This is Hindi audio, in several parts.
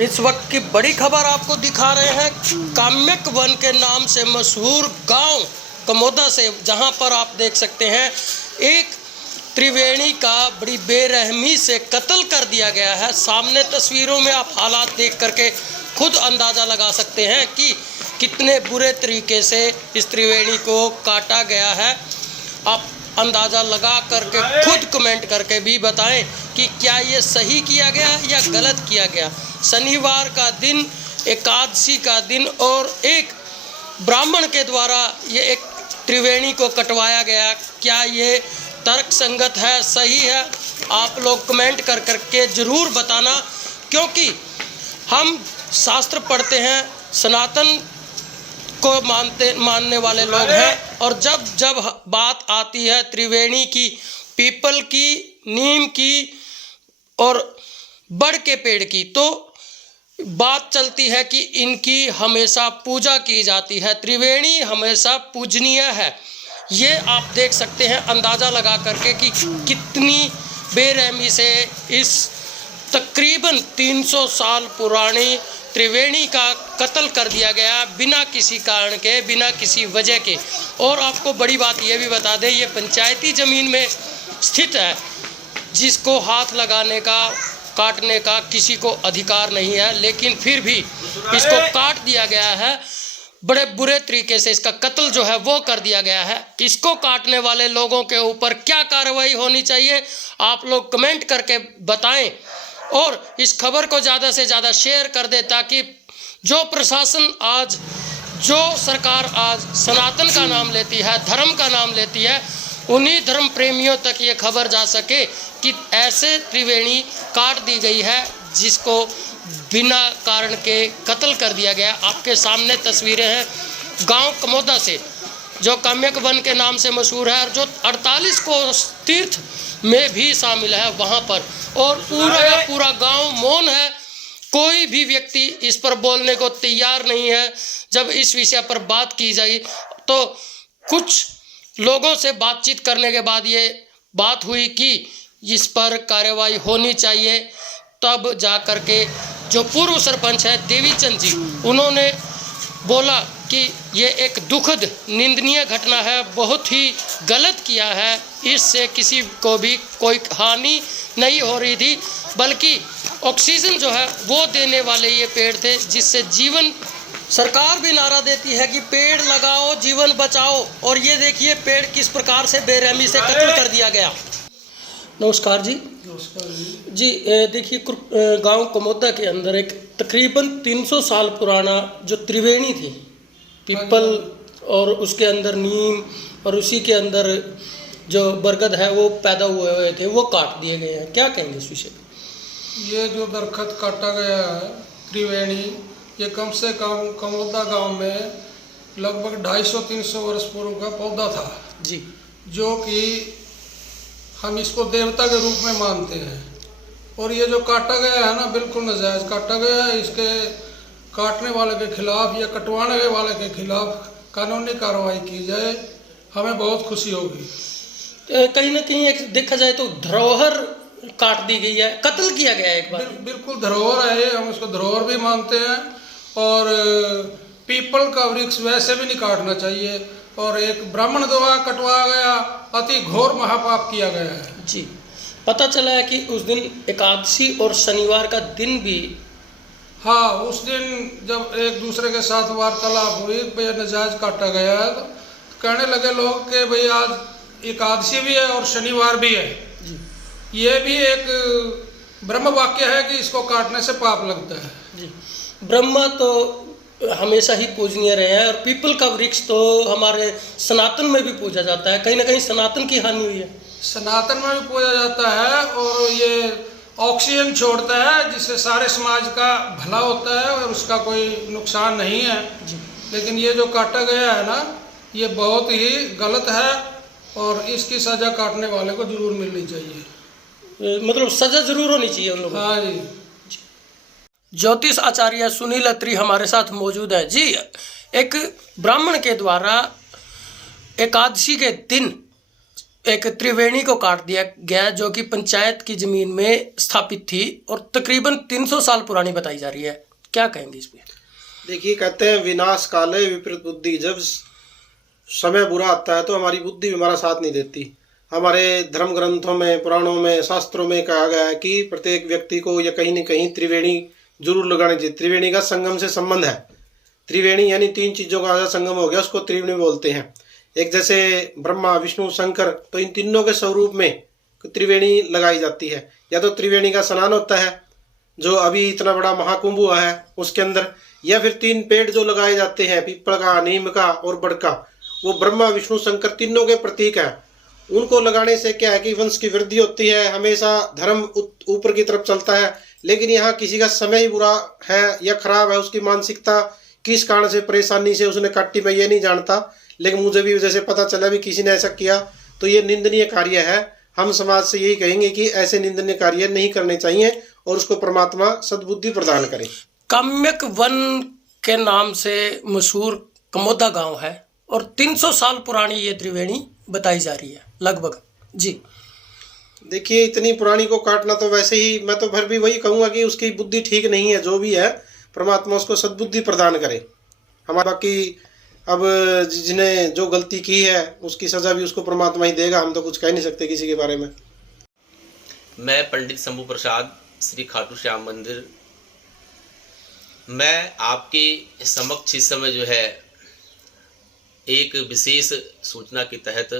इस वक्त की बड़ी खबर आपको दिखा रहे हैं काम्यक वन के नाम से मशहूर गांव कमोदा से, जहां पर आप देख सकते हैं एक त्रिवेणी का बड़ी बेरहमी से कत्ल कर दिया गया है। सामने तस्वीरों में आप हालात देख करके खुद अंदाज़ा लगा सकते हैं कि कितने बुरे तरीके से इस त्रिवेणी को काटा गया है। आप अंदाज़ा लगा करके खुद कमेंट करके भी बताएं कि क्या ये सही किया गया या गलत किया गया। शनिवार का दिन, एकादशी का दिन और एक ब्राह्मण के द्वारा ये एक त्रिवेणी को कटवाया गया, क्या ये तर्क संगत है, सही है? आप लोग कमेंट कर करके ज़रूर बताना, क्योंकि हम शास्त्र पढ़ते हैं, सनातन को मानने वाले लोग हैं, और जब बात आती है त्रिवेणी की, पीपल की, नीम की और बड़ के पेड़ की, तो बात चलती है कि इनकी हमेशा पूजा की जाती है। त्रिवेणी हमेशा पूजनीय है। ये आप देख सकते हैं अंदाज़ा लगा करके कि कितनी बेरहमी से इस तकरीबन 300 साल पुरानी त्रिवेणी का कत्ल कर दिया गया बिना किसी कारण के, बिना किसी वजह के। और आपको बड़ी बात ये भी बता दें, ये पंचायती ज़मीन में स्थित है, जिसको हाथ लगाने का, काटने का किसी को अधिकार नहीं है, लेकिन फिर भी इसको काट दिया गया है। बड़े बुरे तरीके से इसका कत्ल जो है वो कर दिया गया है। इसको काटने वाले लोगों के ऊपर क्या कार्रवाई होनी चाहिए, आप लोग कमेंट करके बताएं, और इस खबर को ज़्यादा से ज़्यादा शेयर कर दे, ताकि जो प्रशासन आज, जो सरकार आज सनातन का नाम लेती है, धर्म का नाम लेती है, उन्हीं धर्म प्रेमियों तक ये खबर जा सके कि ऐसे त्रिवेणी काट दी गई है जिसको बिना कारण के कत्ल कर दिया गया। आपके सामने तस्वीरें हैं गांव कमोदा से, जो काम्यक वन के नाम से मशहूर है और जो 48 कोस तीर्थ में भी शामिल है वहां पर, और पूरा गांव मौन है। कोई भी व्यक्ति इस पर बोलने को तैयार नहीं है। जब इस विषय पर बात की जाए तो कुछ लोगों से बातचीत करने के बाद ये बात हुई कि इस पर कार्रवाई होनी चाहिए। तब जा कर के जो पूर्व सरपंच है देवीचंद जी, उन्होंने बोला कि ये एक दुखद निंदनीय घटना है, बहुत ही गलत किया है, इससे किसी को भी कोई हानि नहीं हो रही थी, बल्कि ऑक्सीजन जो है वो देने वाले ये पेड़ थे, जिससे जीवन, सरकार भी नारा देती है कि पेड़ लगाओ जीवन बचाओ, और ये देखिए पेड़ किस प्रकार से बेरहमी से कत्ल कर दिया गया। नमस्कार जी। नमस्कार जी, देखिए गांव कमोदा के अंदर एक तकरीबन 300 साल पुराना जो त्रिवेणी थी, पीपल और उसके अंदर नीम और उसी के अंदर जो बरगद है वो पैदा हुए थे, वो काट दिए गए हैं, क्या कहेंगे इस विषय पर? ये जो दरख्त काटा गया है त्रिवेणी, ये कम से कम कमोदा गांव में लगभग 250-300 वर्ष पूर्व का पौधा था जी, जो कि हम इसको देवता के रूप में मानते हैं। और ये जो काटा गया है ना, बिल्कुल नाजायज़ काटा गया है। इसके काटने वाले के खिलाफ या कटवाने वाले के खिलाफ कानूनी कार्रवाई की जाए, हमें बहुत खुशी होगी। कहीं ना कहीं एक देखा जाए तो धरोहर काट दी गई है, कत्ल किया गया है एक बार। बिल्कुल धरोहर है ये, हम इसको धरोहर भी मानते हैं। और पीपल का वृक्ष वैसे भी नहीं काटना चाहिए, और एक ब्राह्मण द्वारा कटवाया गया अति घोर महापाप किया गया है जी। पता चला है कि उस दिन एकादशी और शनिवार का दिन भी, हाँ, उस दिन जब एक दूसरे के साथ वार्तालाप हुई, भाई नाजायज काटा गया है, तो कहने लगे लोग कि भाई आज एकादशी भी है और शनिवार भी है जी। ये भी एक ब्रह्म वाक्य है कि इसको काटने से पाप लगता है जी। ब्रह्मा तो हमेशा ही पूजनीय रहे हैं, और पीपल का वृक्ष तो हमारे सनातन में भी पूजा जाता है। कहीं ना कहीं सनातन की हानि हुई है, सनातन में भी पूजा जाता है, और ये ऑक्सीजन छोड़ता है जिससे सारे समाज का भला होता है और उसका कोई नुकसान नहीं है जी। लेकिन ये जो काटा गया है ना, ये बहुत ही गलत है, और इसकी सज़ा काटने वाले को जरूर मिलनी चाहिए। मतलब सजा जरूर होनी चाहिए उन लोगों को। हाँ जी। ज्योतिष आचार्य सुनील अत्री हमारे साथ मौजूद है जी। एक ब्राह्मण के द्वारा एकादशी के दिन एक त्रिवेणी को काट दिया गया जो कि पंचायत की जमीन में स्थापित थी और तकरीबन 300 साल पुरानी बताई जा रही है, क्या कहेंगे इस पे? देखिए, कहते हैं विनाश काले विपरीत बुद्धि। जब समय बुरा आता है तो हमारी बुद्धि भी हमारा साथ नहीं देती। हमारे धर्म ग्रंथों में, पुराणों में, शास्त्रों में कहा गया है कि प्रत्येक व्यक्ति को या कहीं न कहीं त्रिवेणी जरूर लगानी चाहिए। त्रिवेणी का संगम से संबंध है। त्रिवेणी यानी 3 चीजों का संगम हो गया, उसको त्रिवेणी बोलते हैं। एक जैसे ब्रह्मा, विष्णु, शंकर, तो इन तीनों के स्वरूप में त्रिवेणी लगाई जाती है। या तो त्रिवेणी का स्नान होता है जो अभी इतना बड़ा महाकुंभ हुआ है उसके अंदर, या फिर 3 पेड़ जो लगाए जाते हैं, पीपल का, नीम का और बड़ का, वो ब्रह्मा, विष्णु, शंकर तीनों के प्रतीक हैं। उनको लगाने से क्या है कि वंश की वृद्धि होती है, हमेशा धर्म ऊपर की तरफ चलता है। लेकिन यहाँ किसी का समय ही बुरा है या खराब है, उसकी मानसिकता किस कारण से, परेशानी से उसने काटी, मैं ये नहीं जानता। लेकिन मुझे भी जैसे पता चला भी किसी ने ऐसा किया तो ये निंदनीय कार्य है। हम समाज से यही कहेंगे कि ऐसे निंदनीय कार्य नहीं करने चाहिए और उसको परमात्मा सद्बुद्धि प्रदान करे। काम्यक वन के नाम से मशहूर कमोदा गांव है और 300 साल पुरानी ये त्रिवेणी बताई जा रही है लगभग जी। देखिए, इतनी पुरानी को काटना तो वैसे ही, मैं तो भर भी वही कहूँगा कि उसकी बुद्धि ठीक नहीं है। जो भी है परमात्मा उसको सद्बुद्धि प्रदान करे। हमारा बाकी अब जिन्हें जो गलती की है उसकी सजा भी उसको परमात्मा ही देगा। हम तो कुछ कह नहीं सकते किसी के बारे में। मैं पंडित शंभू प्रसाद, श्री खाटू श्याम मंदिर। मैं आपके समक्ष इस समय जो है एक विशेष सूचना के तहत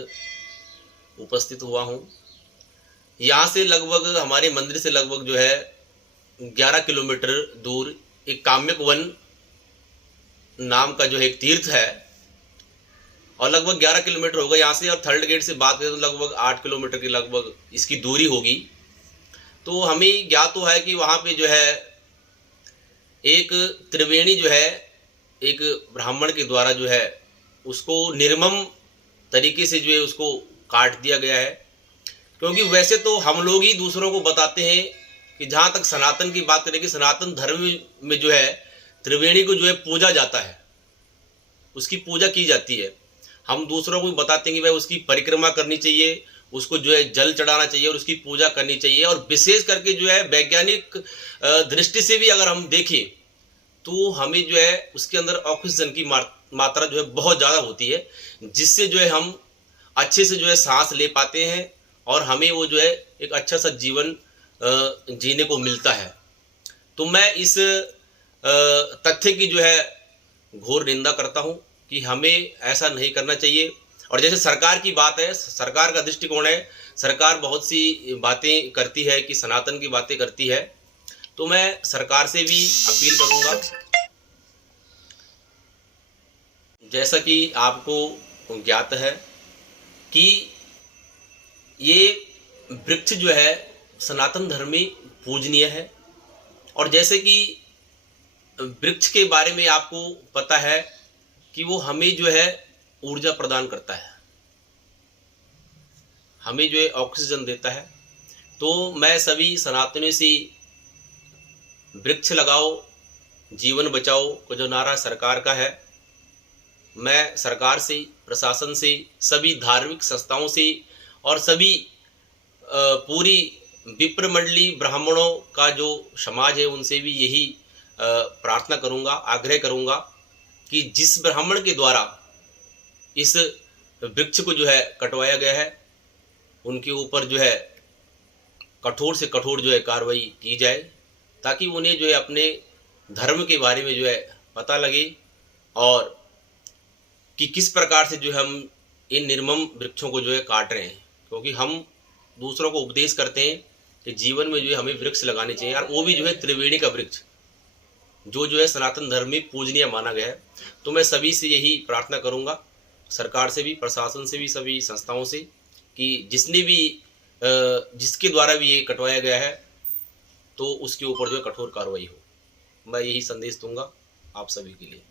उपस्थित हुआ हूँ। यहाँ से लगभग, हमारे मंदिर से लगभग जो है 11 किलोमीटर दूर एक काम्यक वन नाम का जो है एक तीर्थ है और लगभग 11 किलोमीटर होगा यहाँ से। और थर्ड गेट से बात करें तो लगभग 8 किलोमीटर की लगभग इसकी दूरी होगी। तो हमें ज्ञात तो है कि वहाँ पे जो है एक त्रिवेणी जो है एक ब्राह्मण के द्वारा जो है उसको निर्मम तरीके से जो है उसको काट दिया गया है। क्योंकि वैसे तो हम लोग ही दूसरों को बताते हैं कि जहाँ तक सनातन की बात करें कि सनातन धर्म में जो है त्रिवेणी को जो है पूजा जाता है, उसकी पूजा की जाती है। हम दूसरों को भी बताते हैं कि भाई उसकी परिक्रमा करनी चाहिए, उसको जो है जल चढ़ाना चाहिए और उसकी पूजा करनी चाहिए। और विशेष करके जो है वैज्ञानिक दृष्टि से भी अगर हम देखें तो हमें जो है उसके अंदर ऑक्सीजन की मात्रा जो है बहुत ज़्यादा होती है, जिससे जो है हम अच्छे से जो है सांस ले पाते हैं और हमें वो जो है एक अच्छा सा जीवन जीने को मिलता है। तो मैं इस तथ्य की जो है घोर निंदा करता हूँ कि हमें ऐसा नहीं करना चाहिए। और जैसे सरकार की बात है, सरकार का दृष्टिकोण है, सरकार बहुत सी बातें करती है कि सनातन की बातें करती है। तो मैं सरकार से भी अपील करूँगा, जैसा कि आपको ज्ञात है कि ये वृक्ष जो है सनातन धर्म में पूजनीय है। और जैसे कि वृक्ष के बारे में आपको पता है कि वो हमें जो है ऊर्जा प्रदान करता है, हमें जो है ऑक्सीजन देता है। तो मैं सभी सनातनियों से वृक्ष लगाओ जीवन बचाओ का जो नारा सरकार का है, मैं सरकार से, प्रशासन से, सभी धार्मिक संस्थाओं से और सभी पूरी विप्र मंडली ब्राह्मणों का जो समाज है उनसे भी यही प्रार्थना करूंगा, आग्रह करूंगा कि जिस ब्राह्मण के द्वारा इस वृक्ष को जो है कटवाया गया है उनके ऊपर जो है कठोर से कठोर जो है कार्रवाई की जाए, ताकि उन्हें जो है अपने धर्म के बारे में जो है पता लगे और कि किस प्रकार से जो हम इन निर्मम वृक्षों को जो है काट रहे हैं। क्योंकि हम दूसरों को उपदेश करते हैं कि जीवन में जो है हमें वृक्ष लगाने चाहिए, और वो भी जो है त्रिवेणी का वृक्ष जो है सनातन धर्म में पूजनीय माना गया है। तो मैं सभी से यही प्रार्थना करूंगा, सरकार से भी, प्रशासन से भी, सभी संस्थाओं से, कि जिसके द्वारा भी ये कटवाया गया है तो उसके ऊपर जो है कठोर कार्रवाई हो। मैं यही संदेश दूंगा आप सभी के लिए।